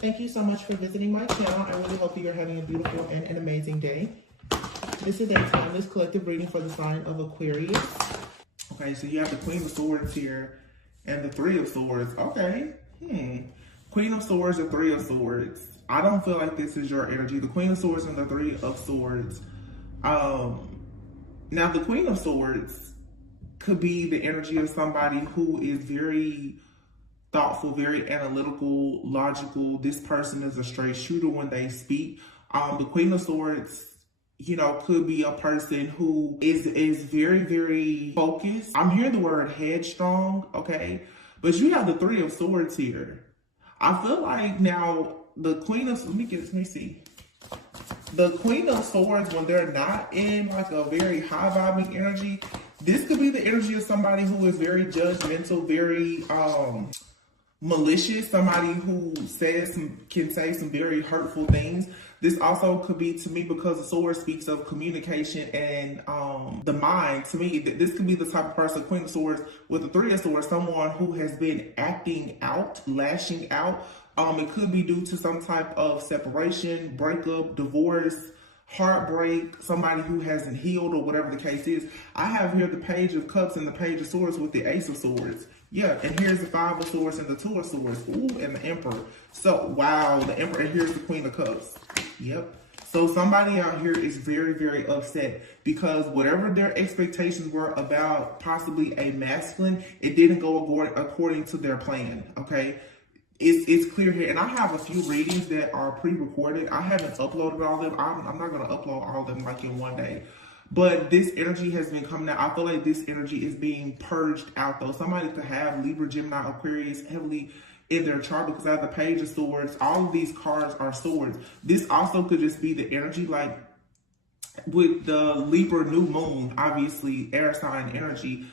Thank you so much for visiting my channel. I really hope you're having a beautiful and an amazing day. This is a timeless collective reading for the sign of Aquarius. Okay, so you have the Queen of Swords here and the Three of Swords. Okay. Queen of Swords and Three of Swords. I don't feel like this is your energy. The Queen of Swords and the Three of Swords. Now, the Queen of Swords could be the energy of somebody who is very thoughtful, very analytical, logical. This person is a straight shooter when they speak. The Queen of Swords, you know, could be a person who is very, very focused. I'm hearing the word headstrong, okay? But you have the Three of Swords here. I feel like now the Queen of, let me see. The Queen of Swords, when they're not in like a very high vibing energy, this could be the energy of somebody who is very judgmental, very malicious, somebody who can say some very hurtful things. This also could be, to me, because the sword speaks of communication and the mind. To me, this could be the type of person, Queen of Swords with the Three of Swords, someone who has been acting out, lashing out. It could be due to some type of separation, breakup, divorce, heartbreak, somebody who hasn't healed or whatever the case is. I have here the Page of Cups and the Page of Swords with the Ace of Swords. Yeah, and here's the Five of Swords and the Two of Swords. Ooh, and the Emperor. So, wow, the Emperor, and here's the Queen of Cups. Yep. So somebody out here is very, very upset because whatever their expectations were about possibly a masculine, it didn't go according to their plan, okay? It's clear here, and I have a few readings that are pre-recorded. I haven't uploaded all of them. I'm not going to upload all of them like in one day. But this energy has been coming out. I feel like this energy is being purged out, though. Somebody could have Libra, Gemini, Aquarius heavily in their chart because I have the Page of Swords. All of these cards are swords. This also could just be the energy, like with the Libra new moon, obviously air sign energy.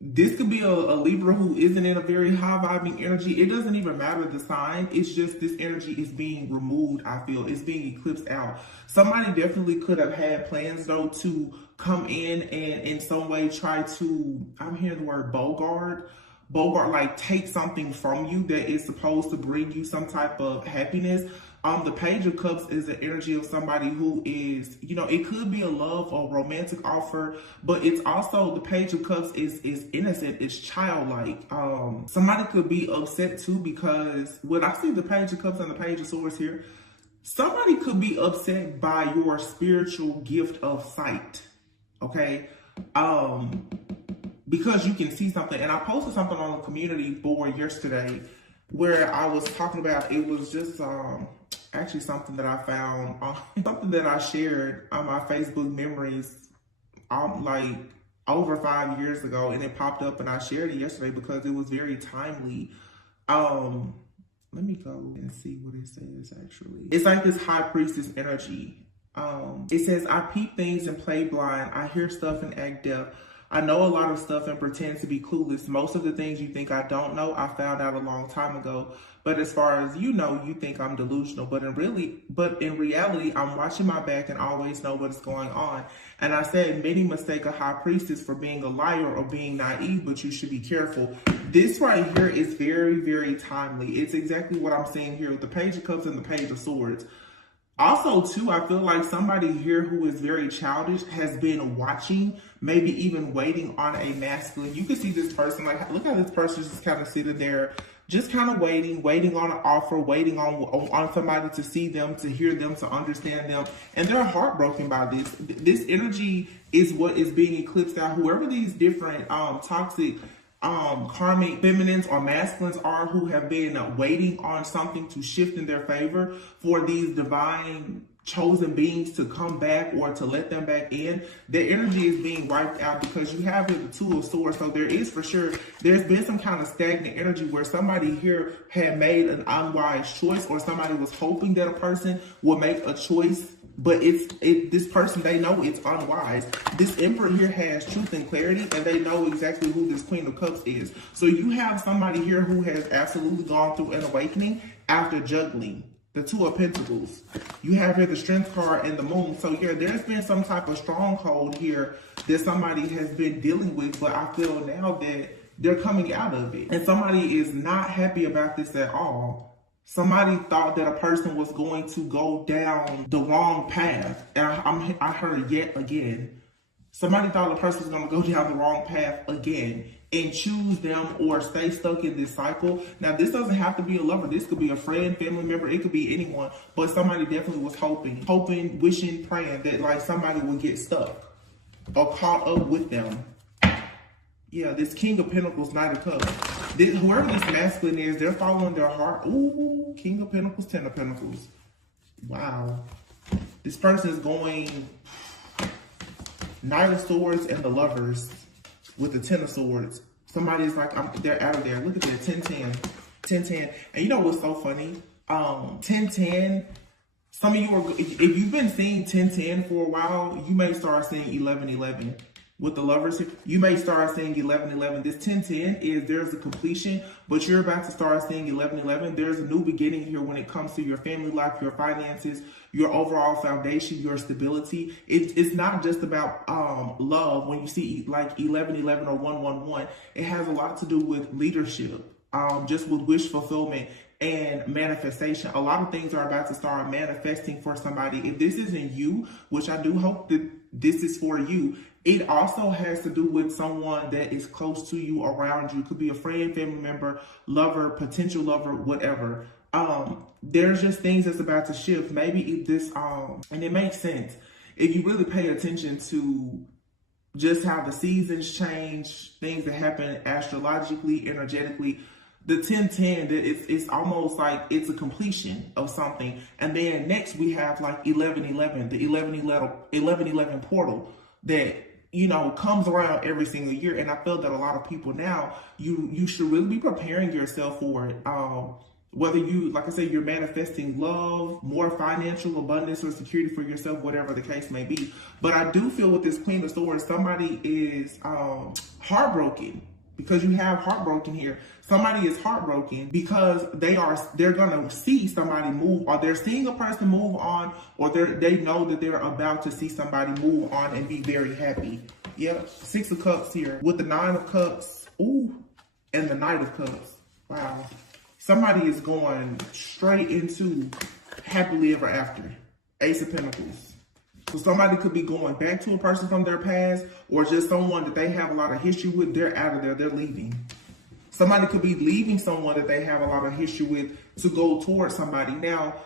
This could be a Libra who isn't in a very high vibing energy. It doesn't even matter the sign. It's just this energy is being removed, I feel. It's being eclipsed out. Somebody definitely could have had plans, though, to come in and in some way try to, I'm hearing the word bogart, like take something from you that is supposed to bring you some type of happiness. The Page of Cups is the energy of somebody who is, you know, it could be a love or romantic offer, but it's also, the Page of Cups is innocent, it's childlike. Somebody could be upset too because when I see the Page of Cups and the Page of Swords here, somebody could be upset by your spiritual gift of sight, okay? Because you can see something, and I posted something on the community board yesterday where I was talking about, it was just actually something that I found, something that I shared on my Facebook memories like over 5 years ago, and it popped up and I shared it yesterday because it was very timely. Let me go and see what it says actually. It's like this High Priestess energy. It says, I peep things and play blind. I hear stuff and act deaf. I know a lot of stuff and pretend to be clueless. Most of the things you think I don't know, I found out a long time ago. But as far as you know, you think I'm delusional. But in reality, I'm watching my back and always know what's going on. And I said, many mistake a high priestess for being a liar or being naive, but you should be careful. This right here is very, very timely. It's exactly what I'm seeing here with the Page of Cups and the Page of Swords. Also, too, I feel like somebody here who is very childish has been watching, maybe even waiting on a masculine. You can see this person, like, look how this person is just kind of sitting there, just kind of waiting on an offer, waiting on somebody to see them, to hear them, to understand them. And they're heartbroken by this. This energy is what is being eclipsed out. Whoever these different toxic karmic feminines or masculines are who have been waiting on something to shift in their favor for these divine chosen beings to come back or to let them back in, their energy is being wiped out because you have here the Two of Swords. So there is for sure, there's been some kind of stagnant energy where somebody here had made an unwise choice, or somebody was hoping that a person would make a choice, but this person, they know it's unwise. This Emperor here has truth and clarity, and they know exactly who this Queen of Cups is. So you have somebody here who has absolutely gone through an awakening after juggling the Two of Pentacles. You have here the Strength card and the Moon. So here, there's been some type of stronghold here that somebody has been dealing with, but I feel now that they're coming out of it. And somebody is not happy about this at all. Somebody thought that a person was going to go down the wrong path. And I heard yet again. Somebody thought a person was going to go down the wrong path again and choose them or stay stuck in this cycle. Now, this doesn't have to be a lover. This could be a friend, family member. It could be anyone. But somebody definitely was hoping, wishing, praying that like somebody would get stuck or caught up with them. Yeah, this King of Pentacles, Knight of Cups. Whoever this masculine is, they're following their heart. Ooh, King of Pentacles, Ten of Pentacles. Wow. This person is going Knight of Swords and the Lovers with the Ten of Swords. Somebody's like, they're out of there. Look at that, 10-10. 10-10. And you know what's so funny? 10-10. Some of you are, if you've been seeing 10-10 for a while, you may start seeing 11-11. With the Lovers, you may start seeing 11-11. This 10-10 is there's a completion, but you're about to start seeing 11-11. There's a new beginning here when it comes to your family life, your finances, your overall foundation, your stability. It's not just about love. When you see like 11-11 or 1-1-1, it has a lot to do with leadership, just with wish fulfillment and manifestation. A lot of things are about to start manifesting for somebody. If this isn't you, which I do hope that this is for you, it also has to do with someone that is close to you, around you. Could be a friend, family member, lover, potential lover, whatever. There's just things that's about to shift. Maybe if this, and it makes sense if you really pay attention to just how the seasons change, things that happen astrologically, energetically. The 10-10, it's almost like it's a completion of something. And then next we have like 11-11, the 11-11 portal that, you know, comes around every single year. And I feel that a lot of people now, you should really be preparing yourself for it. Whether you, like I said, you're manifesting love, more financial abundance or security for yourself, whatever the case may be. But I do feel with this Queen of Swords, somebody is heartbroken. Because you have heartbroken here. Somebody is heartbroken because they're gonna see somebody move, or they're seeing a person move on, or they know that they're about to see somebody move on and be very happy. Yep, 6 of Cups here with the 9 of Cups, ooh, and the Knight of Cups. Wow. Somebody is going straight into happily ever after. Ace of Pentacles. So somebody could be going back to a person from their past, or just someone that they have a lot of history with. They're out of there. They're leaving. Somebody could be leaving someone that they have a lot of history with to go towards somebody. Now,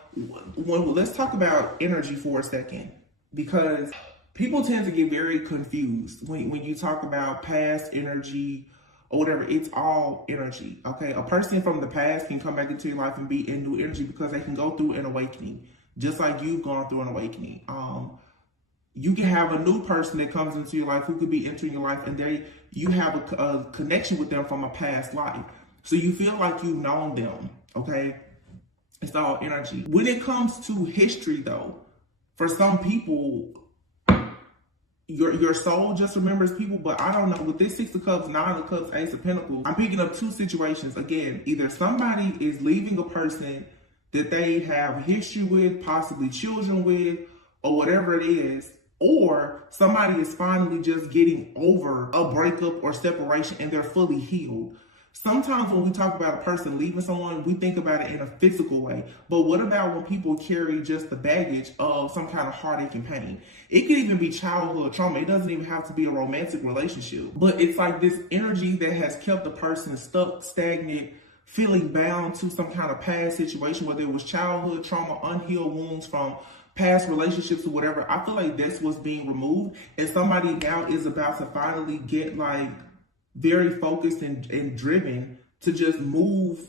let's talk about energy for a second, because people tend to get very confused when you talk about past energy or whatever. It's all energy, okay? A person from the past can come back into your life and be in new energy because they can go through an awakening, just like you've gone through an awakening. You can have a new person that comes into your life who could be entering your life, and you have a connection with them from a past life. So you feel like you've known them, okay? It's all energy. When it comes to history, though, for some people, your soul just remembers people, but I don't know. With this 6 of Cups, 9 of Cups, Ace of Pentacles, I'm picking up two situations. Again, either somebody is leaving a person that they have history with, possibly children with, or whatever it is, or somebody is finally just getting over a breakup or separation and they're fully healed. Sometimes when we talk about a person leaving someone, we think about it in a physical way. But what about when people carry just the baggage of some kind of heartache and pain? It could even be childhood trauma. It doesn't even have to be a romantic relationship. But it's like this energy that has kept the person stuck, stagnant, feeling bound to some kind of past situation, whether it was childhood trauma, unhealed wounds from past relationships or whatever. I feel like that's what's being removed, and somebody now is about to finally get like very focused and driven to just move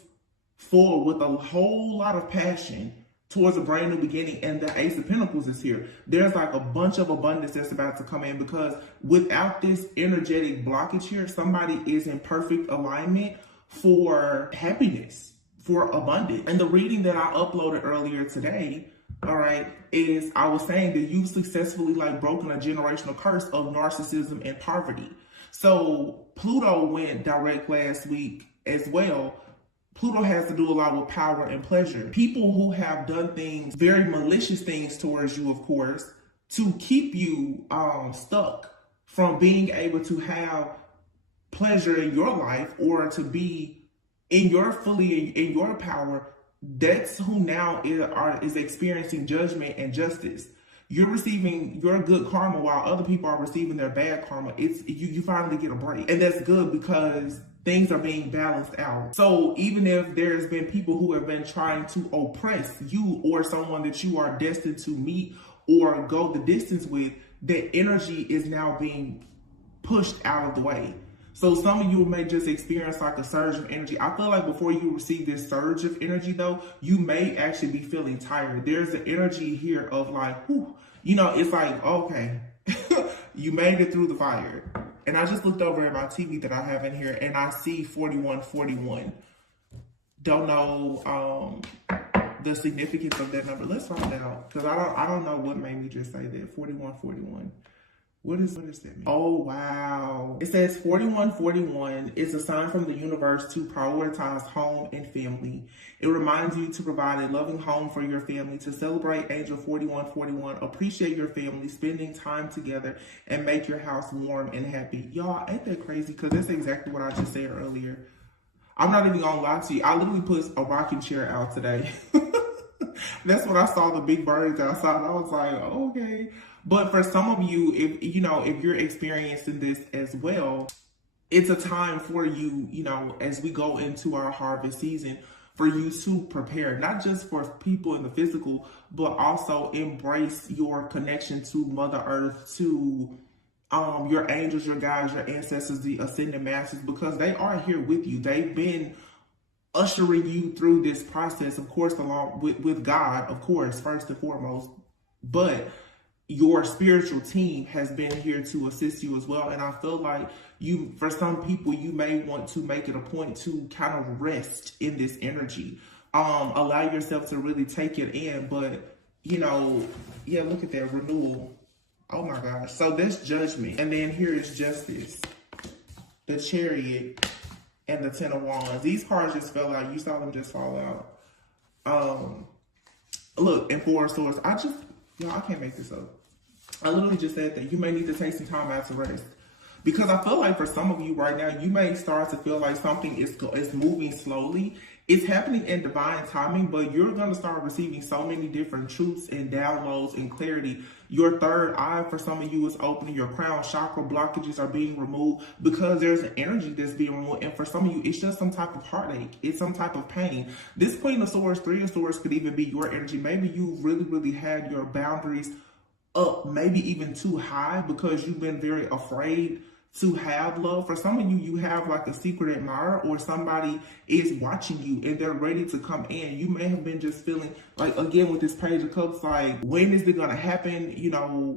forward with a whole lot of passion towards a brand new beginning. And the Ace of Pentacles is here. There's like a bunch of abundance that's about to come in, because without this energetic blockage here, somebody is in perfect alignment for happiness, for abundance. And the reading that I uploaded earlier today, all right, is I was saying that you've successfully like broken a generational curse of narcissism and poverty. So Pluto went direct last week as well. Pluto has to do a lot with power and pleasure. People who have done things, very malicious things towards you, of course, to keep you stuck from being able to have pleasure in your life, or to be in your fully in your power, that's who now is experiencing judgment and justice. You're receiving your good karma while other people are receiving their bad karma. You finally get a break. And that's good because things are being balanced out. So even if there's been people who have been trying to oppress you or someone that you are destined to meet or go the distance with, that energy is now being pushed out of the way. So some of you may just experience like a surge of energy. I feel like before you receive this surge of energy though, you may actually be feeling tired. There's an energy here of like, whew, you know, it's like, okay, you made it through the fire. And I just looked over at my TV that I have in here and I see 4141. Don't know the significance of that number. Let's find out, because I don't know what made me just say that. 4141. What does that mean? Oh, wow. It says 4141 is a sign from the universe to prioritize home and family. It reminds you to provide a loving home for your family, to celebrate Angel 4141, appreciate your family, spending time together, and make your house warm and happy. Y'all, ain't that crazy? Because that's exactly what I just said earlier. I'm not even gonna lie to you. I literally put a rocking chair out today. That's when I saw the big birds outside. I was like, okay. But for some of you, if you're experiencing this as well, it's a time for you, as we go into our harvest season, for you to prepare, not just for people in the physical, but also embrace your connection to Mother Earth, to your angels, your guides, your ancestors, the ascended masters, because they are here with you. They've been ushering you through this process, of course, along with God, of course, first and foremost, but your spiritual team has been here to assist you as well. And I feel like for some people, you may want to make it a point to kind of rest in this energy, allow yourself to really take it in. But, yeah, look at that renewal. Oh my gosh. So that's judgment. And then here is justice, the Chariot, and the Ten of Wands. These cards just fell out. You saw them just fall out. Look, and Four of Swords. I can't make this up. I literally just said that you may need to take some time out to rest. Because I feel like for some of you right now, you may start to feel like something is moving slowly. It's happening in divine timing, but you're going to start receiving so many different truths and downloads and clarity. Your third eye for some of you is opening. Your crown chakra blockages are being removed because there's an energy that's being removed. And for some of you, it's just some type of heartache. It's some type of pain. This Queen of Swords, Three of Swords could even be your energy. Maybe you really, really had your boundaries up, maybe even too high, because you've been very afraid to have love. For some of you, you have like a secret admirer, or somebody is watching you and they're ready to come in. You may have been just feeling like, again, with this Page of Cups, like, when is it going to happen?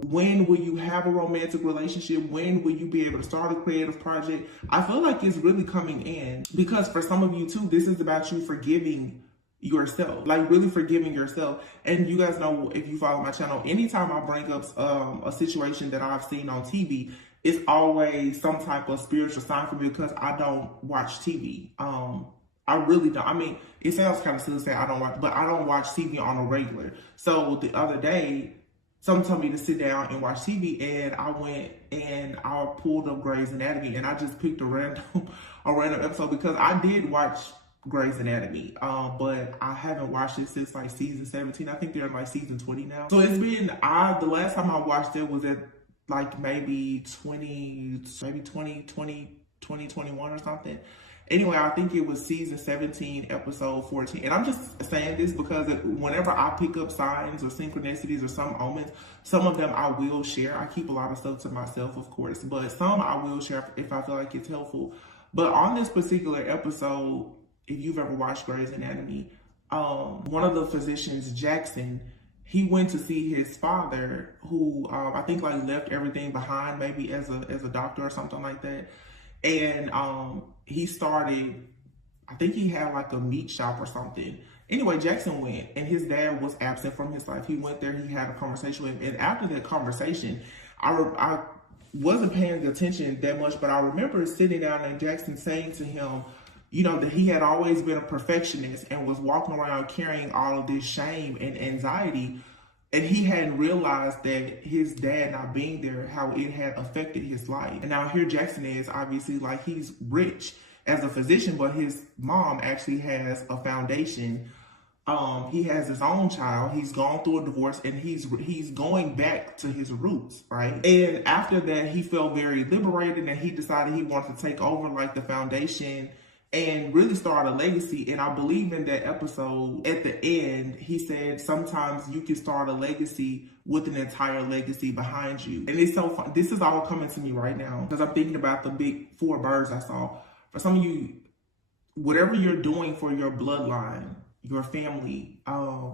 When will you have a romantic relationship? When will you be able to start a creative project? I feel like it's really coming in, because for some of you too, this is about you forgiving yourself, like really forgiving yourself. And you guys know, if you follow my channel, anytime I bring up a situation that I've seen on TV, it's always some type of spiritual sign for me, because I don't watch TV. I really don't. I mean, it sounds kind of silly to say I don't watch, but I don't watch TV on a regular. So the other day, someone told me to sit down and watch TV, and I went and I pulled up Grey's Anatomy, and I just picked a random episode, because I did watch Grey's Anatomy, but I haven't watched it since like season 17. I think they're in like season 20 now. So it's been, the last time I watched it was at like maybe 2021 or something. Anyway, I think it was season 17, episode 14. And I'm just saying this because whenever I pick up signs or synchronicities or some omens, some of them I will share. I keep a lot of stuff to myself, of course, but some I will share if I feel like it's helpful. But on this particular episode, if you've ever watched Grey's Anatomy, one of the physicians, Jackson, he went to see his father, who I think like left everything behind, maybe as a doctor or something like that. And he started, I think he had like a meat shop or something. Anyway, Jackson went, and his dad was absent from his life. He went there, he had a conversation with him. And after that conversation, I wasn't paying attention that much, but I remember sitting down and Jackson saying to him, that he had always been a perfectionist and was walking around carrying all of this shame and anxiety. And he hadn't realized that his dad not being there, how it had affected his life. And now here Jackson is, obviously, like, he's rich as a physician, but his mom actually has a foundation He has his own child. He's gone through a divorce, and he's going back to his roots, right? And after that, he felt very liberated, and he decided he wanted to take over like the foundation and really start a legacy. And I believe in that episode, at the end, he said sometimes you can start a legacy with an entire legacy behind you. And it's so fun. This is all coming to me right now because I'm thinking about the big 4 birds I saw. For some of you, whatever you're doing for your bloodline, your family,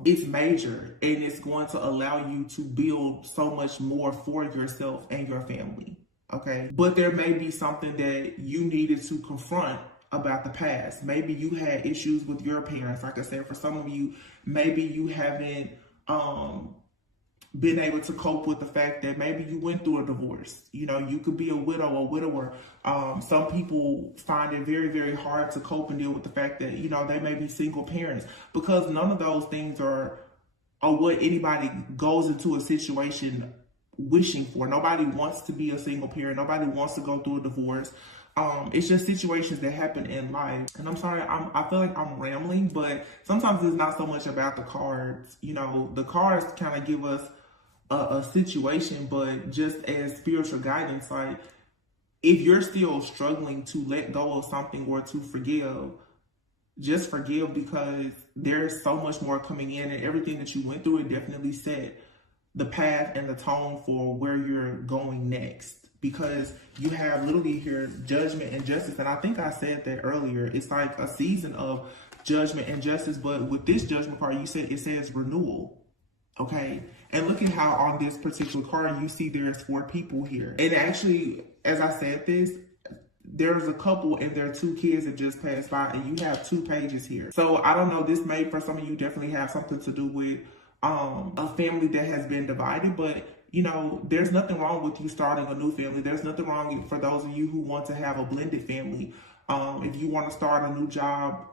it's major, and it's going to allow you to build so much more for yourself and your family, okay? But there may be something that you needed to confront about the past. Maybe you had issues with your parents. Like I said, for some of you, maybe you haven't been able to cope with the fact that maybe you went through a divorce. You know, you could be a widow or widower. Some people find it very, very hard to cope and deal with the fact that, you know, they may be single parents, because none of those things are what anybody goes into a situation wishing for. Nobody wants to be a single parent. Nobody wants to go through a divorce. It's just situations that happen in life. And I'm sorry, I feel like I'm rambling, but sometimes it's not so much about the cards. You know, the cards kind of give us a situation, but just as spiritual guidance, like if you're still struggling to let go of something or to forgive, just forgive, because there's so much more coming in, and everything that you went through, it definitely set the path and the tone for where you're going next. Because you have literally here judgment and justice. And I think I said that earlier. It's like a season of judgment and justice. But with this judgment card, it says renewal. Okay. And look at how on this particular card, you see there's 4 people here. And actually, as I said this, there's a couple and their 2 kids that just passed by, and you have 2 pages here. So I don't know, this may for some of you definitely have something to do with a family that has been divided, but you know, there's nothing wrong with you starting a new family. There's nothing wrong for those of you who want to have a blended family. If you want to start a new job,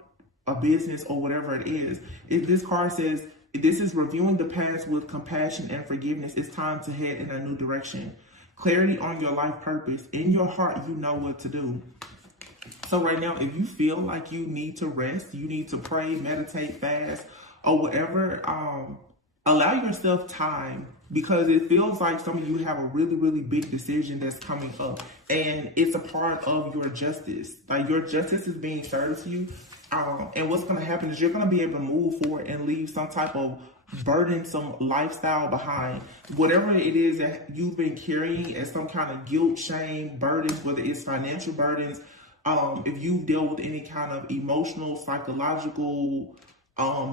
a business, or whatever it is. If this card says, this is reviewing the past with compassion and forgiveness. It's time to head in a new direction. Clarity on your life purpose. In your heart, you know what to do. So right now, if you feel like you need to rest, you need to pray, meditate, fast, or whatever, allow yourself time, because it feels like some of you have a really, really big decision that's coming up, and it's a part of your justice. Like your justice is being served to you. And what's going to happen is you're going to be able to move forward and leave some type of burdensome lifestyle behind. Whatever it is that you've been carrying as some kind of guilt, shame, burdens, whether it's financial burdens, if you've dealt with any kind of emotional, psychological,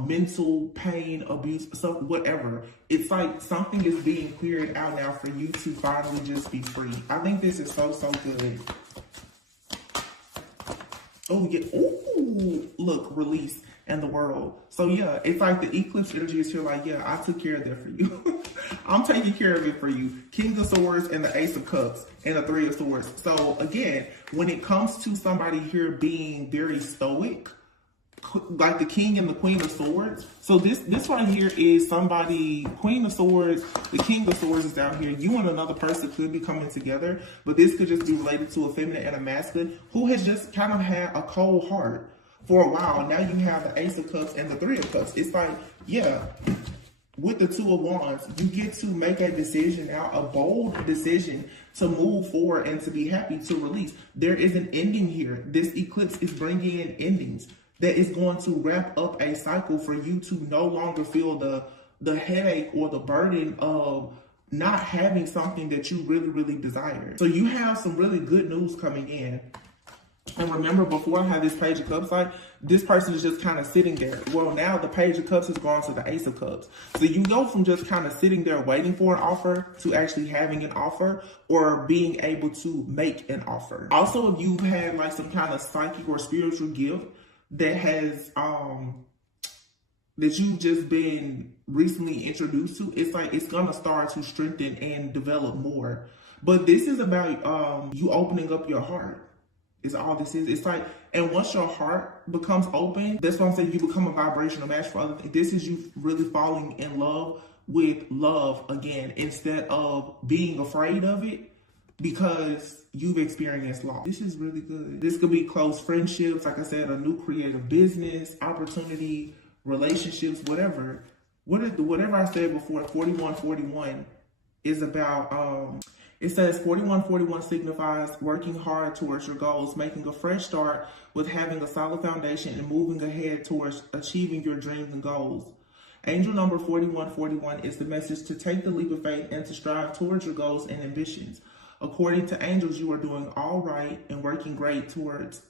mental pain, abuse, so whatever, it's like something is being cleared out now for you to finally just be free. I think this is so good. Oh yeah, ooh, look, release and the world. So yeah, it's like the eclipse energy is here, like, yeah, I took care of that for you. I'm taking care of it for you. King of Swords and the Ace of Cups and the 3 of Swords. So again, when it comes to somebody here being very stoic, like the King and the Queen of Swords. So this right here is somebody, Queen of Swords, the King of Swords is down here. You and another person could be coming together, but this could just be related to a feminine and a masculine who has just kind of had a cold heart for a while. Now you have the Ace of Cups and the 3 of Cups. It's like, yeah, with the 2 of Wands, you get to make a decision now, a bold decision to move forward and to be happy, to release. There is an ending here. This eclipse is bringing in endings that is going to wrap up a cycle for you to no longer feel the headache or the burden of not having something that you really, really desire. So you have some really good news coming in. And remember, before I had this Page of Cups, like, this person is just kind of sitting there. Well, now the Page of Cups has gone to the Ace of Cups. So you go from just kind of sitting there waiting for an offer to actually having an offer or being able to make an offer. Also, if you've had like some kind of psychic or spiritual gift that has that you've just been recently introduced to, it's like it's gonna start to strengthen and develop more. But this is about you opening up your heart, is all this is. It's like, and once your heart becomes open, that's what I'm saying, you become a vibrational match for other things. This is you really falling in love with love again, instead of being afraid of it because you've experienced loss. This is really good. This could be close friendships, like I said, a new creative business opportunity, relationships, whatever. Whatever I said before, 4141 is about, it says 4141 signifies working hard towards your goals, making a fresh start with having a solid foundation and moving ahead towards achieving your dreams and goals. Angel number 4141 is the message to take the leap of faith and to strive towards your goals and ambitions. According to angels, you are doing all right and working great towards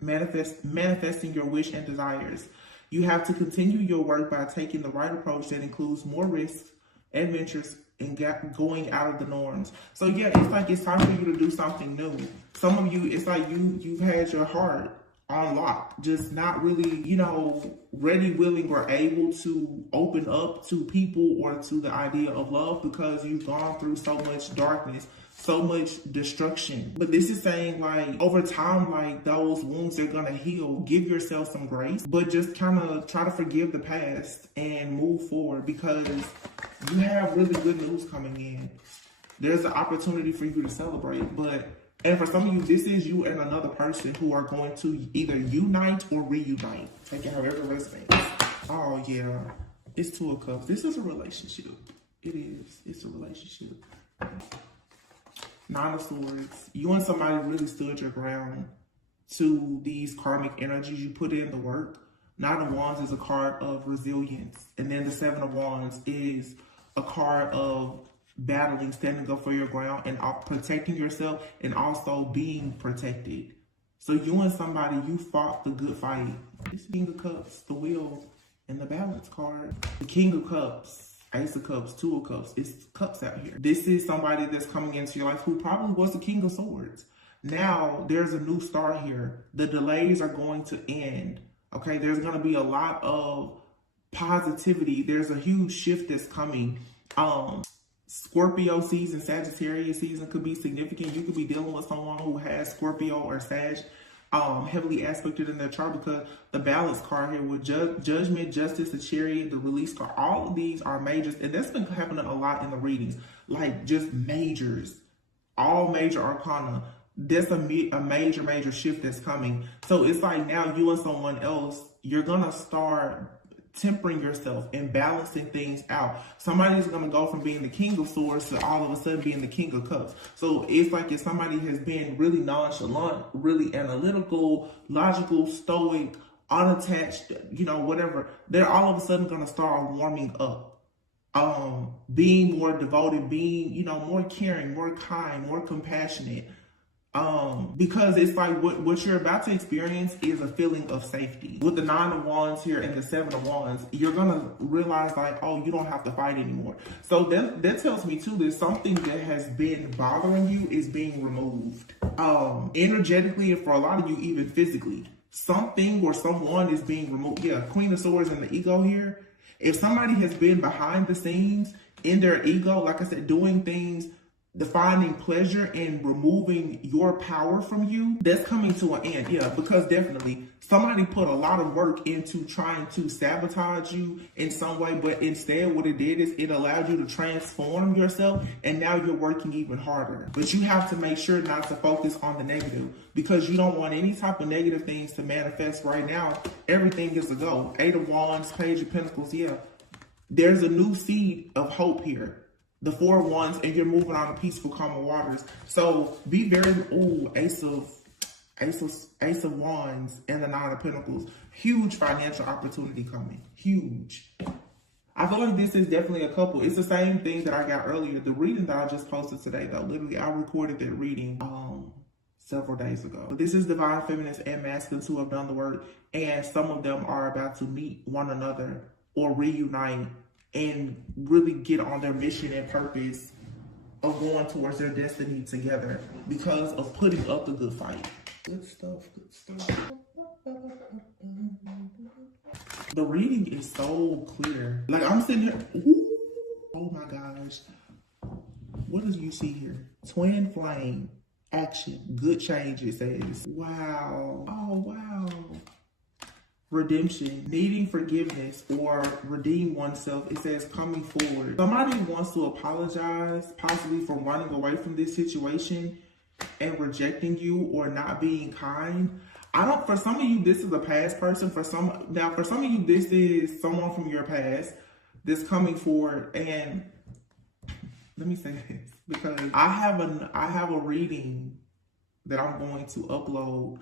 manifesting your wish and desires. You have to continue your work by taking the right approach that includes more risks, adventures, and going out of the norms. So yeah, it's like it's time for you to do something new. Some of you, it's like you've had your heart on lock, just not really, you know, ready, willing, or able to open up to people or to the idea of love because you've gone through so much darkness, so much destruction. But this is saying, like, over time, like, those wounds are gonna heal. Give yourself some grace, but just kind of try to forgive the past and move forward, because you have really good news coming in. There's an opportunity for you to celebrate, and for some of you, this is you and another person who are going to either unite or reunite. Take it however it resonates. Oh yeah, it's Two of Cups. This is a relationship. It is. It's a relationship. Nine of Swords. You and somebody really stood your ground to these karmic energies. You put in the work. Nine of Wands is a card of resilience. And then the Seven of Wands is a card of battling, standing up for your ground, and protecting yourself, and also being protected. So you and somebody, you fought the good fight. This King of Cups, the Wheel, and the Balance card. The King of Cups, Ace of Cups, Two of Cups. It's cups out here. This is somebody that's coming into your life who probably was the King of Swords. Now there's a new start here. The delays are going to end. Okay, there's going to be a lot of positivity. There's a huge shift that's coming. Scorpio season, Sagittarius season could be significant. You could be dealing with someone who has Scorpio or Sag heavily aspected in their chart, because the Balance card here with Judgment, Justice, the Chariot, the Release card, all of these are majors, and that's been happening a lot in the readings, like just majors, all major arcana. There's a major shift that's coming. So it's like now you and someone else, you're gonna start tempering yourself and balancing things out. Somebody's going to go from being the King of Swords to all of a sudden being the King of Cups. So it's like if somebody has been really nonchalant, really analytical, logical, stoic, unattached, you know, whatever, they're all of a sudden going to start warming up. Being more devoted, being, you know, more caring, more kind, more compassionate. Because it's like what you're about to experience is a feeling of safety. With the Nine of Wands here and the Seven of Wands, you're gonna realize like, oh, you don't have to fight anymore. So that tells me too that something that has been bothering you is being removed. Energetically, and for a lot of you, even physically. Something or someone is being removed. Yeah, Queen of Swords and the ego here. If somebody has been behind the scenes in their ego, like I said, doing things, finding pleasure in removing your power from you, that's coming to an end. Yeah, because definitely somebody put a lot of work into trying to sabotage you in some way, but instead what it did is it allowed you to transform yourself, and now you're working even harder. But you have to make sure not to focus on the negative, because you don't want any type of negative things to manifest right now. Everything is a go. Eight of Wands, Page of Pentacles, yeah. There's a new seed of hope here. The Four of Wands, and you're moving on to peaceful, calm waters. So be very, Ace of Wands and the Nine of Pentacles. Huge financial opportunity coming. Huge. I feel like this is definitely a couple. It's the same thing that I got earlier. The reading that I just posted today, though, literally I recorded that reading several days ago. But this is divine feminines and masculines who have done the work, and some of them are about to meet one another or reunite and really get on their mission and purpose of going towards their destiny together because of putting up the good fight. Good stuff, good stuff. The reading is so clear. Like, I'm sitting here, ooh, oh my gosh. What do you see here? Twin flame, action, good change, it says. Wow, oh wow. Redemption, needing forgiveness or redeem oneself. It says coming forward. Somebody wants to apologize, possibly for running away from this situation and rejecting you or not being kind. for some of you, this is a past person. For some of you, this is someone from your past that's coming forward. And let me say this, because I have a reading that I'm going to upload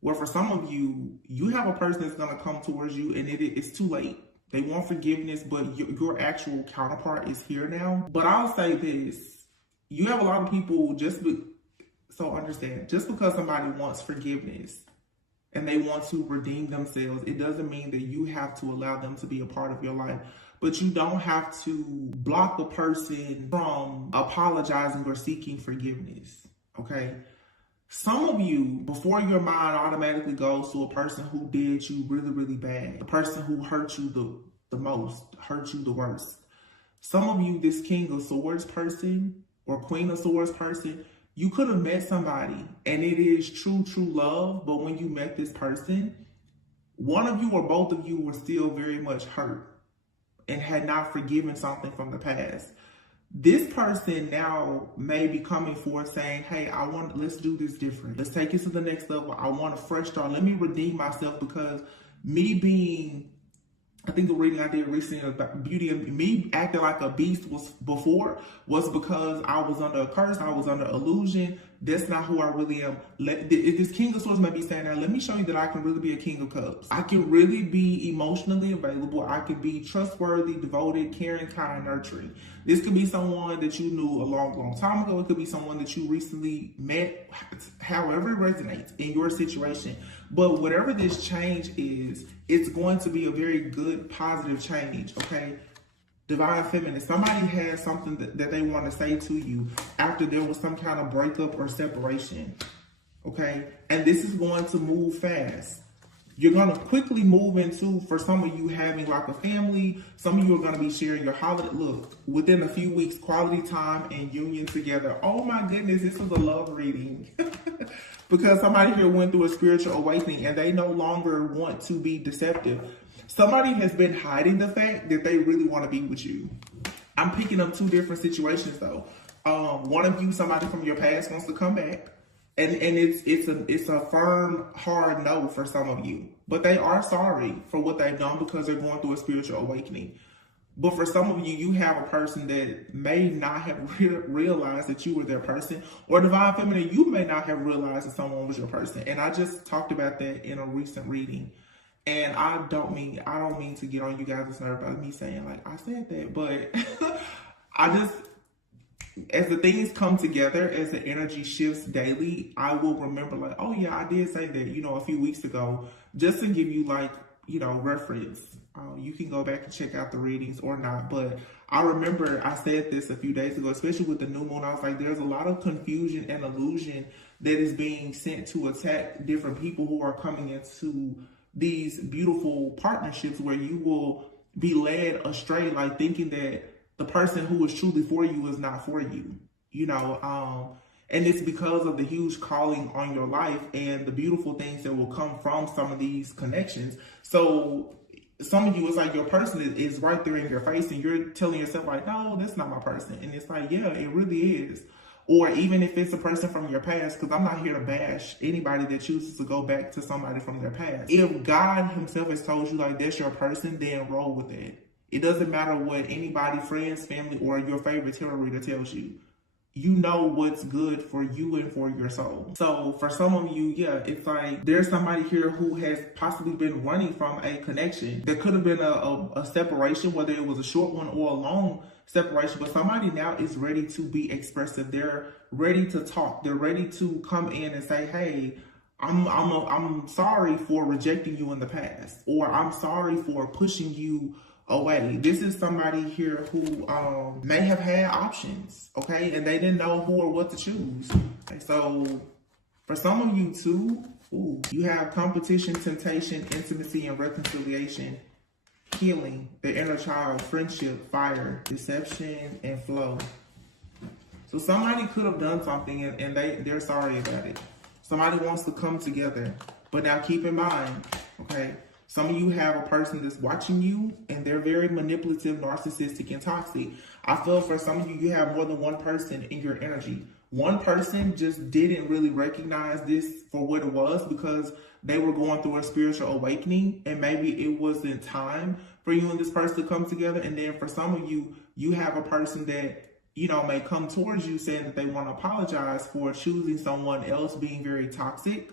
where for some of you, you have a person that's going to come towards you and it's too late. They want forgiveness, but your actual counterpart is here now. But I'll say this, you have a lot of people so understand, just because somebody wants forgiveness and they want to redeem themselves, it doesn't mean that you have to allow them to be a part of your life. But you don't have to block a person from apologizing or seeking forgiveness, okay? Some of you, before your mind automatically goes to a person who did you really, really bad, the person who hurt you the most, hurt you the worst. Some of you, this King of Swords person or Queen of Swords person, you could have met somebody and it is true love, but when you met this person, one of you or both of you were still very much hurt and had not forgiven something from the past. This person now may be coming forward saying, hey, let's do this different. Let's take it to the next level. I want a fresh start. Let me redeem myself, because I think the reading I did recently about beauty and me acting like a beast was because I was under a curse. I was under illusion. That's not who I really am. This King of Swords may be saying, now let me show you that I can really be a King of Cups. I can really be emotionally available. I can be trustworthy, devoted, caring, kind, nurturing. This could be someone that you knew a long time ago. It could be someone that you recently met, however it resonates in your situation. But whatever this change is, it's going to be a very good, positive change, okay? Divine Feminine, somebody has something that they want to say to you after there was some kind of breakup or separation, okay? And this is going to move fast. You're going to quickly move into, for some of you, having like a family. Some of you are going to be sharing your holiday. Look, within a few weeks, quality time and union together. Oh my goodness, this is a love reading. Because somebody here went through a spiritual awakening and they no longer want to be deceptive. Somebody has been hiding the fact that they really want to be with you. I'm picking up two different situations though. One of you, somebody from your past wants to come back. And it's a firm, hard no for some of you. But they are sorry for what they've done because they're going through a spiritual awakening. But for some of you, you have a person that may not have realized that you were their person. Or Divine Feminine, you may not have realized that someone was your person. And I just talked about that in a recent reading. And I don't mean to get on you guys' nerves by me saying, like, I said that. But as the things come together, as the energy shifts daily, I will remember like, oh yeah, I did say that, a few weeks ago, just to give you like, reference. You can go back and check out the readings or not. But I remember I said this a few days ago, especially with the new moon. I was like, there's a lot of confusion and illusion that is being sent to attack different people who are coming into these beautiful partnerships where you will be led astray, like thinking that the person who is truly for you is not for you, and it's because of the huge calling on your life and the beautiful things that will come from some of these connections. So some of you, it's like your person is right there in your face and you're telling yourself like, no, that's not my person. And it's like, yeah, it really is. Or even if it's a person from your past, because I'm not here to bash anybody that chooses to go back to somebody from their past. If God himself has told you like that's your person, then roll with it. It doesn't matter what anybody, friends, family, or your favorite tarot reader tells you. You know what's good for you and for your soul. So for some of you, yeah, it's like there's somebody here who has possibly been running from a connection. There could have been a separation, whether it was a short one or a long separation, but somebody now is ready to be expressive. They're ready to talk. They're ready to come in and say, hey, I'm sorry for rejecting you in the past, or I'm sorry for pushing you away. This is somebody here who may have had options, okay, and they didn't know who or what to choose. Okay, so for some of you too, you have competition, temptation, intimacy, and reconciliation, healing, the inner child, friendship, fire, deception, and flow. So somebody could have done something and they're sorry about it. Somebody wants to come together, but now keep in mind, okay, some of you have a person that's watching you and they're very manipulative, narcissistic, and toxic. I feel for some of you, you have more than one person in your energy. One person just didn't really recognize this for what it was because they were going through a spiritual awakening, and maybe it wasn't time for you and this person to come together. And then for some of you, you have a person that, you know, may come towards you saying that they want to apologize for choosing someone else, being very toxic.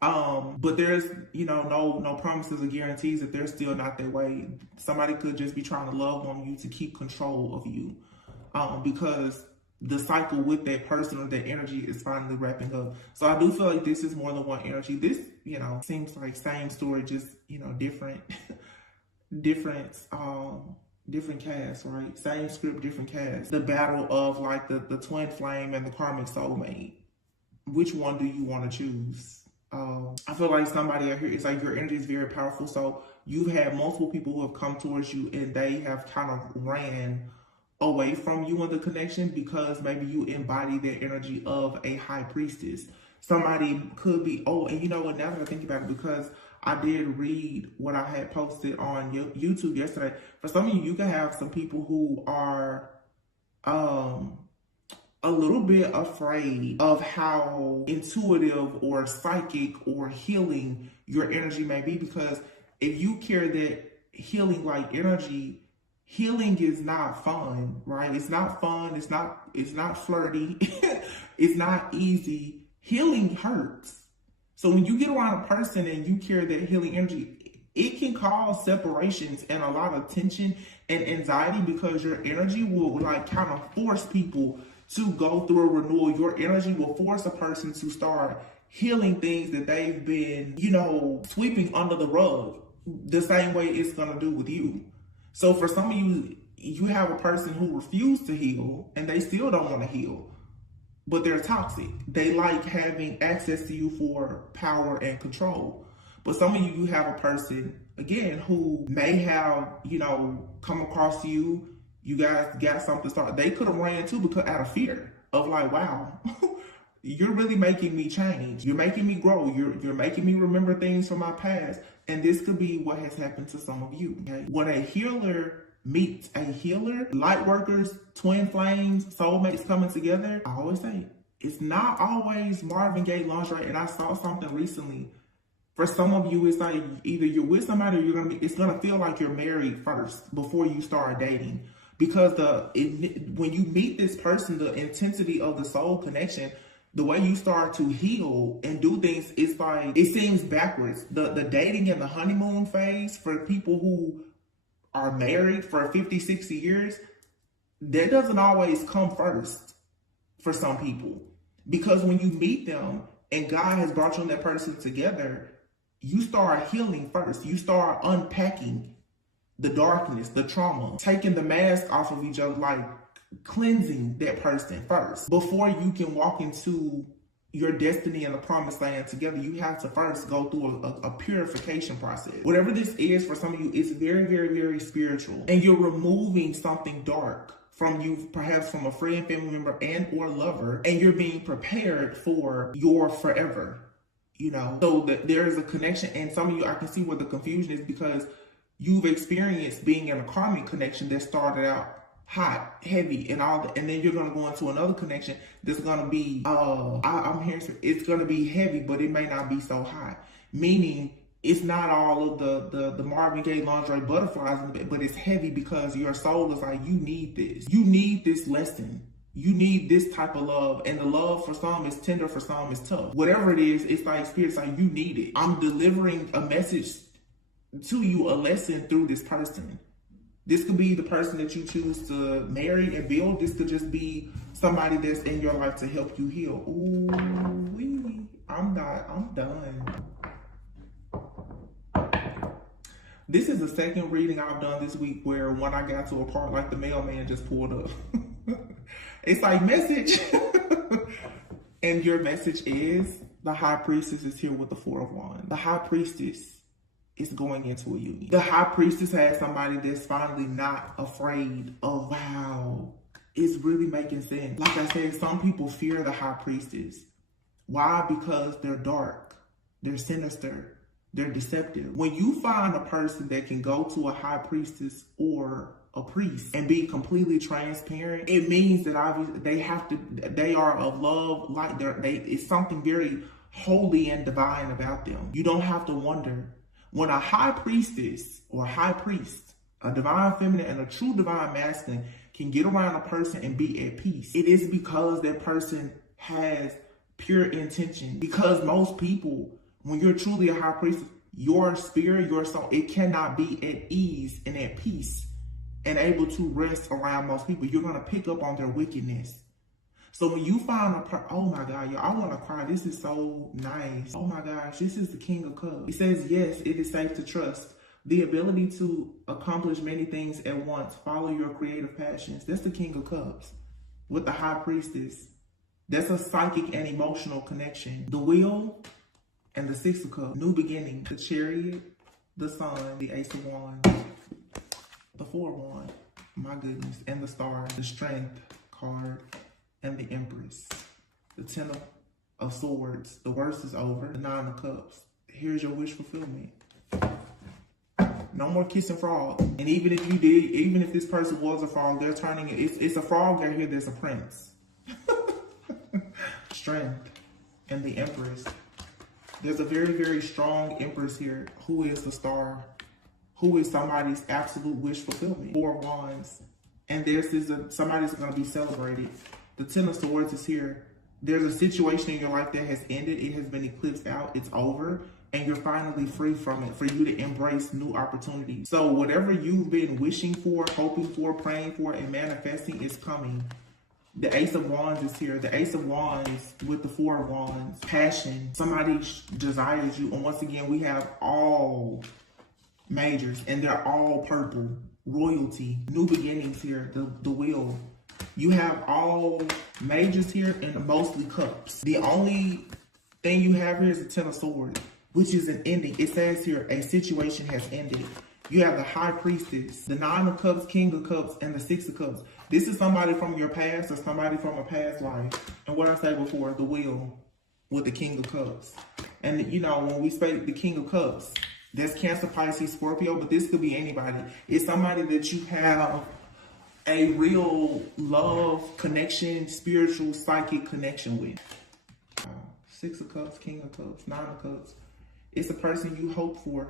But there's, you know, no promises or guarantees that they're still not that way. Somebody could just be trying to love on you to keep control of you, because the cycle with that person or that energy is finally wrapping up. So I do feel like this is more than one energy. This, you know, seems like same story, just, you know, different cast, right? Same script, different cast. The battle of like the twin flame and the karmic soulmate. Which one do you want to choose? I feel like somebody out here, it's like your energy is very powerful. So you've had multiple people who have come towards you and they have kind of ran away from you in the connection because maybe you embody their energy of a high priestess. Somebody could be, oh, and you know what, now that I think about it, because I did read what I had posted on YouTube yesterday. For some of you, you can have some people who are a little bit afraid of how intuitive or psychic or healing your energy may be, because if you carry that healing like energy, healing is not fun, right? It's not fun. It's not flirty. It's not easy. Healing hurts. So when you get around a person and you carry that healing energy, it can cause separations and a lot of tension and anxiety, because your energy will like kind of force people to go through a renewal. Your energy will force a person to start healing things that they've been, you know, sweeping under the rug, the same way it's going to do with you. So for some of you, you have a person who refused to heal and they still don't want to heal, but they're toxic. They like having access to you for power and control. But some of you, you have a person, again, who may have, you know, come across you. You guys got something started. They could have ran too, because out of fear of like, wow, you're really making me change. You're making me grow. You're making me remember things from my past. And this could be what has happened to some of you. Okay? When a healer meets a healer, light workers, twin flames, soulmates coming together, I always say, it's not always Marvin Gaye lingerie. And I saw something recently. For some of you, it's like either you're with somebody or it's gonna feel like you're married first before you start dating. Because when you meet this person, the intensity of the soul connection, the way you start to heal and do things, it's like, it seems backwards. The dating and the honeymoon phase for people who are married for 50, 60 years, that doesn't always come first for some people. Because when you meet them and God has brought you and that person together, you start healing first. You start unpacking the darkness, the trauma, taking the mask off of each other, like cleansing that person first. Before you can walk into your destiny and the promised land together, you have to first go through a purification process. Whatever this is for some of you, it's very, very, very spiritual. And you're removing something dark from you, perhaps from a friend, family member, and or lover, and you're being prepared for your forever, you know? So that there is a connection, and some of you, I can see where the confusion is, because you've experienced being in a karmic connection that started out hot, heavy, and all that, and then you're going to go into another connection that's going to be, I'm hearing it's going to be heavy, but it may not be so hot. Meaning, it's not all of the Marvin Gaye lingerie butterflies, but it's heavy because your soul is like, you need this. You need this lesson. You need this type of love. And the love for some is tender, for some is tough. Whatever it is, it's like Spirit's like, you need it. I'm delivering a message to you, a lesson through this person. This could be the person that you choose to marry and build. This could just be somebody that's in your life to help you heal. Ooh, I'm done. This is the second reading I've done this week where when I got to a part, like the mailman just pulled up. It's like, message. And your message is, the High Priestess is here with the Four of Wands. The High Priestess is going into a union. The High Priestess has somebody that's finally not afraid of, wow, it's really making sense. Like I said, some people fear the High Priestess. Why? Because they're dark, they're sinister, they're deceptive. When you find a person that can go to a High Priestess or a priest and be completely transparent, it means that obviously they are of love, light. It's something very holy and divine about them. You don't have to wonder. When a high priestess or high priest, a divine feminine and a true divine masculine can get around a person and be at peace, it is because that person has pure intention. Because most people, when you're truly a high priest, your spirit, your soul, it cannot be at ease and at peace and able to rest around most people. You're going to pick up on their wickedness. So when you find oh my God, y'all, I want to cry. This is so nice. Oh my gosh, this is the King of Cups. He says, yes, it is safe to trust. The ability to accomplish many things at once. Follow your creative passions. That's the King of Cups. With the High Priestess, that's a psychic and emotional connection. The Wheel and the Six of Cups. New beginning. The Chariot, the Sun, the Ace of Wands, the Four of Wands. My goodness. And the Star, the Strength card, and the Empress. The Ten of Swords. The worst is over. The Nine of Cups. Here's your wish fulfillment. No more kissing frog. And even if you did, even if this person was a frog, they're turning it. It's a frog out here that's a prince. Strength and the Empress. There's a very, very strong Empress here who is the Star, who is somebody's absolute wish fulfillment. Four of Wands. And there's somebody's going to be celebrated. The Ten of Swords is here. There's a situation in your life that has ended. It has been eclipsed out. It's over. And you're finally free from it, for you to embrace new opportunities. So whatever you've been wishing for, hoping for, praying for, and manifesting is coming. The Ace of Wands is here. The Ace of Wands with the Four of Wands. Passion. Somebody desires you. And once again, we have all majors, and they're all purple. Royalty. New beginnings here. The Wheel. You have all majors here and mostly cups. The only thing you have here is the Ten of Swords, which is an ending. It says here, a situation has ended. You have the High Priestess, the Nine of Cups, King of Cups, and the Six of Cups. This is somebody from your past or somebody from a past life. And what I said before, the Wheel with the King of Cups. And you know, when we say the King of Cups, that's Cancer, Pisces, Scorpio, but this could be anybody. It's somebody that you have a real love connection, spiritual, psychic connection with. Six of Cups, King of Cups, Nine of Cups. It's the person you hope for,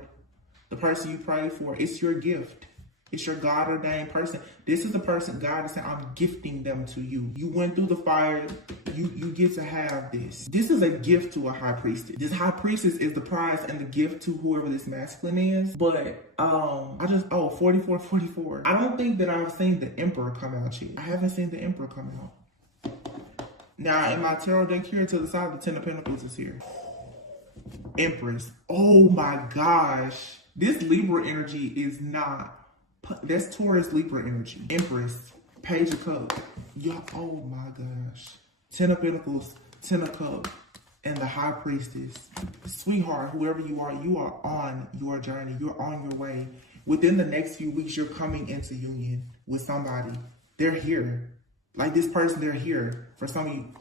the person you pray for. It's your gift. It's your God-ordained person. This is the person God is saying, I'm gifting them to you. You went through the fire. You get to have this. This is a gift to a high priestess. This high priestess is the prize and the gift to whoever this masculine is. But 44. I don't think that I've seen the Emperor come out yet. I haven't seen the Emperor come out. Now, in my tarot deck here to the side, the Ten of Pentacles is here. Empress. Oh my gosh. This Libra energy is not. That's Taurus Libra energy. Empress. Page of Cups. Yo, oh my gosh. Ten of Pentacles, Ten of Cups, and the High Priestess. Sweetheart, whoever you are on your journey. You're on your way. Within the next few weeks, you're coming into union with somebody. They're here. Like this person, they're here. For some of you,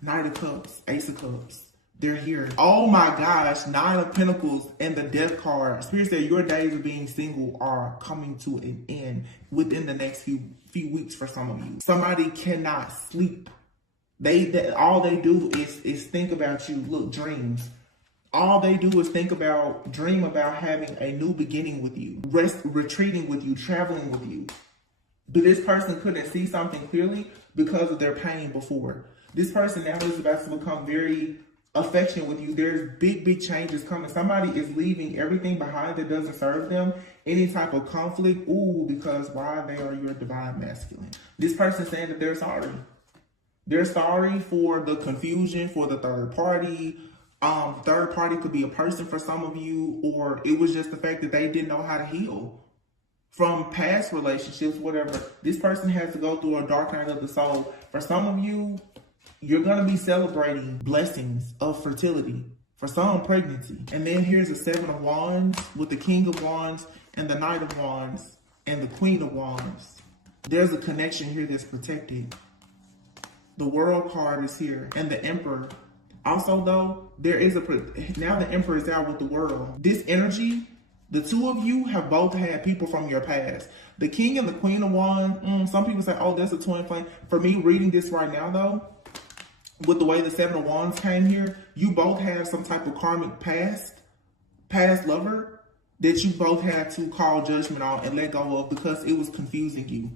Knight of Cups, Ace of Cups. They're here. Oh my gosh, Nine of Pentacles and the Death card. Spirit said your days of being single are coming to an end within the next few weeks for some of you. Somebody cannot sleep. All they do is think about you. Look, dreams. All they do is dream about having a new beginning with you, retreating with you, traveling with you. But this person couldn't see something clearly because of their pain before. This person now is about to become very affectionate with you. There's big changes coming. Somebody is leaving everything behind that doesn't serve them. Any type of conflict, because why? They are your divine masculine. This person saying that they're sorry. They're sorry for the confusion, for the third party. Third party could be a person for some of you, or it was just the fact that they didn't know how to heal from past relationships, whatever. This person has to go through a dark night of the soul. For some of you, you're going to be celebrating blessings of fertility. For some, pregnancy. And then here's the Seven of Wands with the King of Wands and the Knight of Wands and the Queen of Wands. There's a connection here that's protected. The World card is here and the Emperor. Also, though, now the Emperor is out with the World. This energy, the two of you have both had people from your past. The King and the Queen of Wands, some people say, oh, that's a twin flame. For me, reading this right now, though, with the way the Seven of Wands came here, you both have some type of karmic past lover that you both had to call judgment on and let go of because it was confusing you.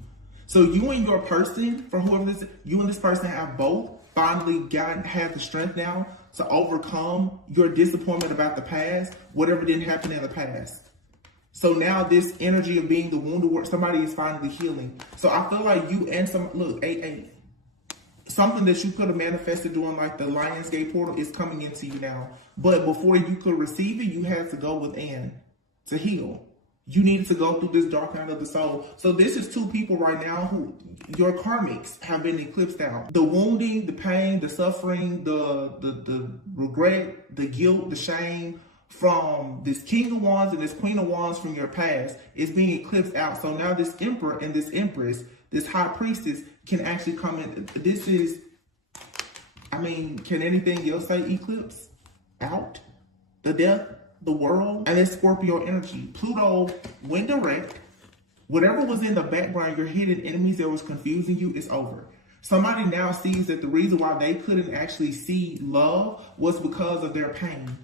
So you and your person, for whoever this, you and this person have both finally have the strength now to overcome your disappointment about the past, whatever didn't happen in the past. So now this energy of being the wounded warrior, somebody is finally healing. So I feel like you and something that you could have manifested during like the Lionsgate portal is coming into you now. But before you could receive it, you had to go within to heal. You needed to go through this dark night of the soul. So this is two people right now who your karmics have been eclipsed out. The wounding, the pain, the suffering, the regret, the guilt, the shame from this King of Wands and this Queen of Wands from your past is being eclipsed out. So now this Emperor and this Empress, this High Priestess can actually come in. This is, I mean, can anything else say eclipse? Out? The death? The world? And it's Scorpio energy. Pluto went direct. Whatever was in the background, your hidden enemies that was confusing you, is over. Somebody now sees that the reason why they couldn't actually see love was because of their pain.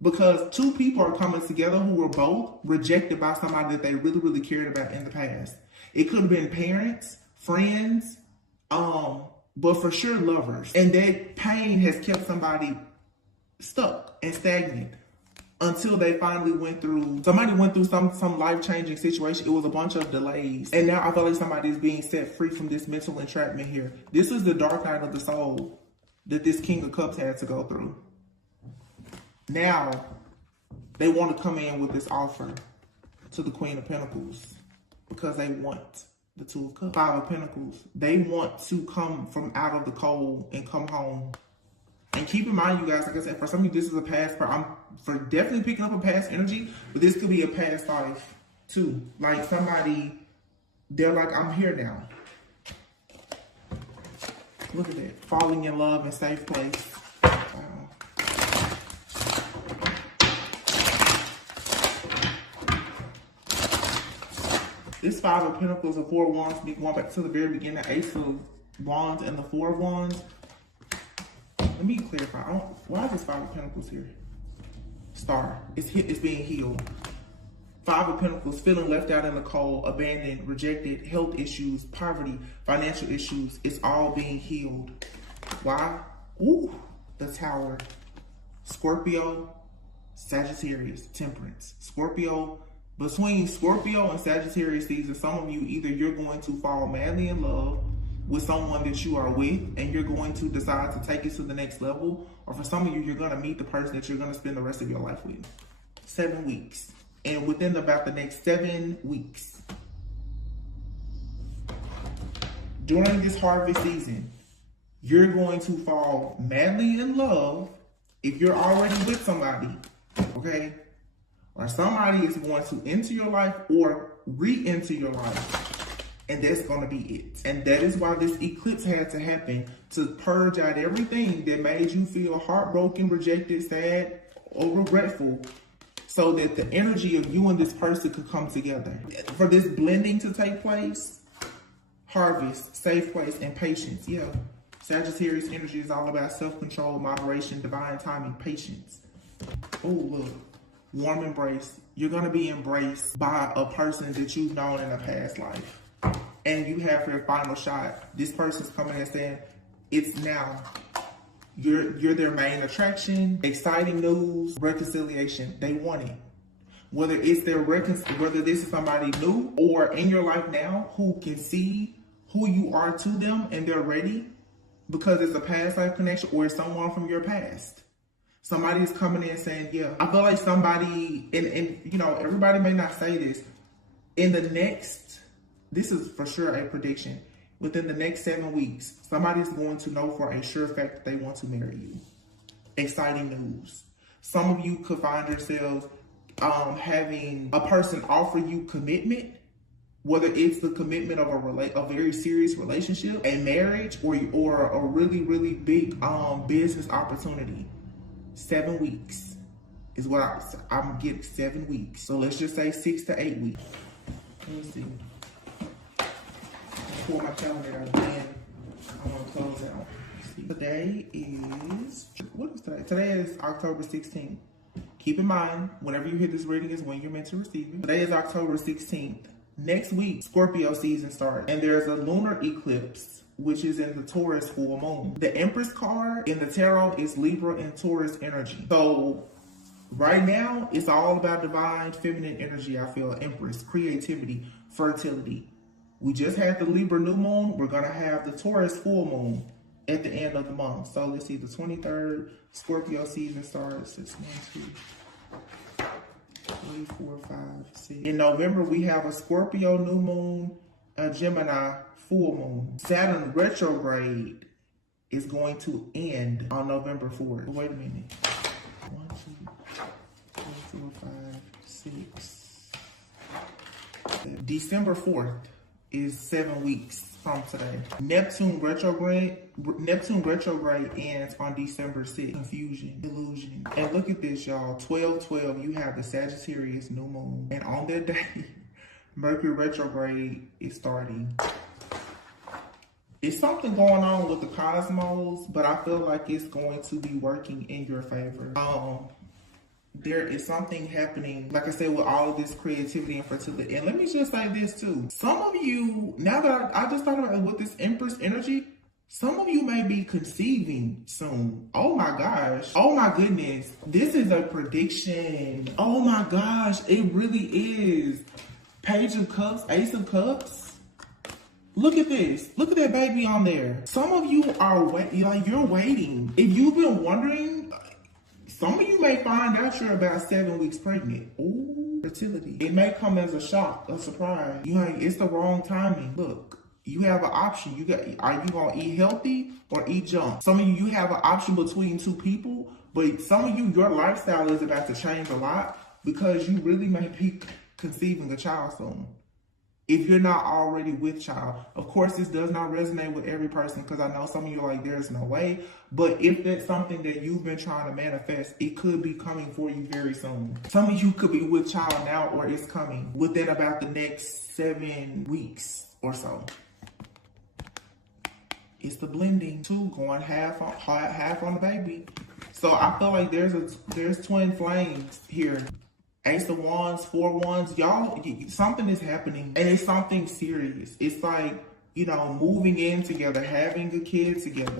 Because two people are coming together who were both rejected by somebody that they really, really cared about in the past. It could have been parents, friends, but for sure lovers. And that pain has kept somebody stuck and stagnant until they finally somebody went through some life-changing situation. It was a bunch of delays. And now I feel like somebody is being set free from this mental entrapment here. This is the dark night of the soul that this King of Cups had to go through. Now, they want to come in with this offer to the Queen of Pentacles because they want the Two of Cups. Five of Pentacles. They want to come from out of the cold and come home. And keep in mind, you guys, like I said, for some of you, this is a past, I'm for definitely picking up a past energy, but this could be a past life too. Like somebody, they're like, I'm here now. Look at that. Falling in love in safe place. Wow. This Five of Pentacles and Four of Wands, going back to the very beginning, Ace of Wands and the Four of Wands. Let me clarify. Why is this Five of Pentacles here? Star. It's being healed. Five of Pentacles, feeling left out in the cold, abandoned, rejected, health issues, poverty, financial issues. It's all being healed. Why? Ooh, the Tower. Scorpio, Sagittarius, Temperance. Scorpio, between Scorpio and Sagittarius season, some of you, either you're going to fall madly in love with someone that you are with and you're going to decide to take it to the next level, or for some of you, you're going to meet the person that you're going to spend the rest of your life with. 7 weeks. And within about the next 7 weeks, during this harvest season, you're going to fall madly in love if you're already with somebody, okay? Or somebody is going to enter your life or re-enter your life. And that's going to be it. And that is why this eclipse had to happen, to purge out everything that made you feel heartbroken, rejected, sad, or regretful, so that the energy of you and this person could come together. For this blending to take place, harvest, safe place, and patience. Yeah, Sagittarius energy is all about self-control, moderation, divine timing, patience. Oh, look. Warm embrace. You're going to be embraced by a person that you've known in a past life. And you have your final shot. This person's coming and saying, it's now. You're their main attraction. Exciting news, reconciliation. They want it. Whether it's whether this is somebody new or in your life now who can see who you are to them and they're ready because it's a past life connection, or it's someone from your past. Somebody is coming in saying, yeah. I feel like somebody, and you know, everybody may not say this, in the next, this is for sure a prediction, within the next 7 weeks, somebody's going to know for a sure fact that they want to marry you. Exciting news. Some of you could find yourselves having a person offer you commitment, whether it's the commitment of a very serious relationship, a marriage, or a really, really big business opportunity. 7 weeks is what I'm getting. 7 weeks. So let's just say 6 to 8 weeks. Let me see. Pull my calendar out again. I want to close out. Today is, what is today? Today is October 16th. Keep in mind, whenever you hear this reading is when you're meant to receive it. Today is October 16th. Next week, Scorpio season starts. And there's a lunar eclipse, which is in the Taurus full moon. The Empress card in the tarot is Libra and Taurus energy. So right now, it's all about divine feminine energy, I feel. Empress, creativity, fertility. We just had the Libra new moon. We're going to have the Taurus full moon at the end of the month. So let's see, the 23rd, Scorpio season starts. It's 1, 2, 3, 4, 5, 6. In November, we have a Scorpio new moon, a Gemini full moon. Saturn retrograde is going to end on November 4th. Wait a minute. 1, 2, 3, 4, 5, 6. December 4th is 7 weeks from today. Neptune retrograde ends on December 6th. Confusion, illusion. And look at this, y'all. 12/12, you have the Sagittarius new moon. And on that day, Mercury retrograde is starting. It's something going on with the cosmos, but I feel like it's going to be working in your favor. There is something happening, like I said, with all of this creativity and fertility. And let me just say this too. Some of you, now that I just thought about it with this Empress energy, some of you may be conceiving soon. Oh my gosh. Oh my goodness. This is a prediction. Oh my gosh. It really is. Page of Cups, Ace of Cups. Look at this. Look at that baby on there. Some of you are you're waiting. If you've been wondering, some of you may find out you're about 7 weeks pregnant. Ooh, fertility. It may come as a shock, a surprise. It's the wrong timing. Look, you have an option. Are you gonna eat healthy or eat junk? Some of you have an option between two people, but some of you, your lifestyle is about to change a lot because you really may be conceiving a child soon. If you're not already with child. Of course, this does not resonate with every person because I know some of you are like, there's no way. But if that's something that you've been trying to manifest, it could be coming for you very soon. Some of you could be with child now or it's coming within about the next 7 weeks or so. It's the blending too, going half on the baby. So I feel like there's twin flames here. Ace of Wands, 4 Wands, y'all, something is happening and it's something serious. It's like, moving in together, having a kid together,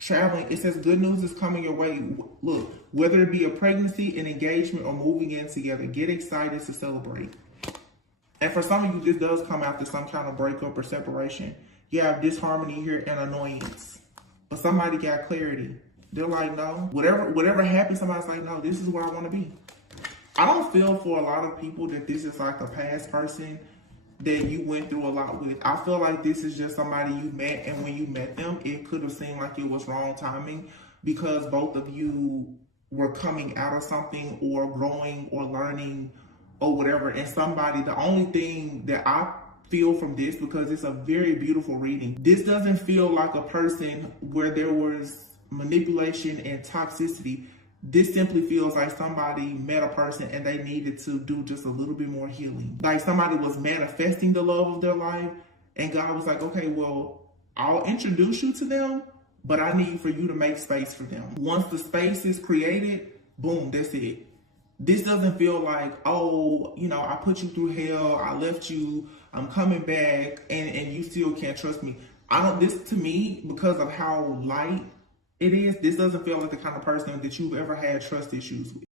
traveling. It says good news is coming your way. Look, whether it be a pregnancy, an engagement, or moving in together, get excited to celebrate. And for some of you, this does come after some kind of breakup or separation. You have disharmony here and annoyance. But somebody got clarity. They're like, no, whatever happens, somebody's like, no, this is where I want to be. I don't feel for a lot of people that this is like a past person that you went through a lot with. I feel like this is just somebody you met, and when you met them, it could have seemed like it was wrong timing because both of you were coming out of something or growing or learning or whatever. And the only thing that I feel from this, because it's a very beautiful reading, this doesn't feel like a person where there was manipulation and toxicity. This simply feels like somebody met a person and they needed to do just a little bit more healing. Like somebody was manifesting the love of their life and God was like, okay, well, I'll introduce you to them, but I need for you to make space for them. Once the space is created, boom, that's it. This doesn't feel like, oh, I put you through hell, I left you, I'm coming back, and you still can't trust me. This to me, because of how light it is, this doesn't feel like the kind of person that you've ever had trust issues with.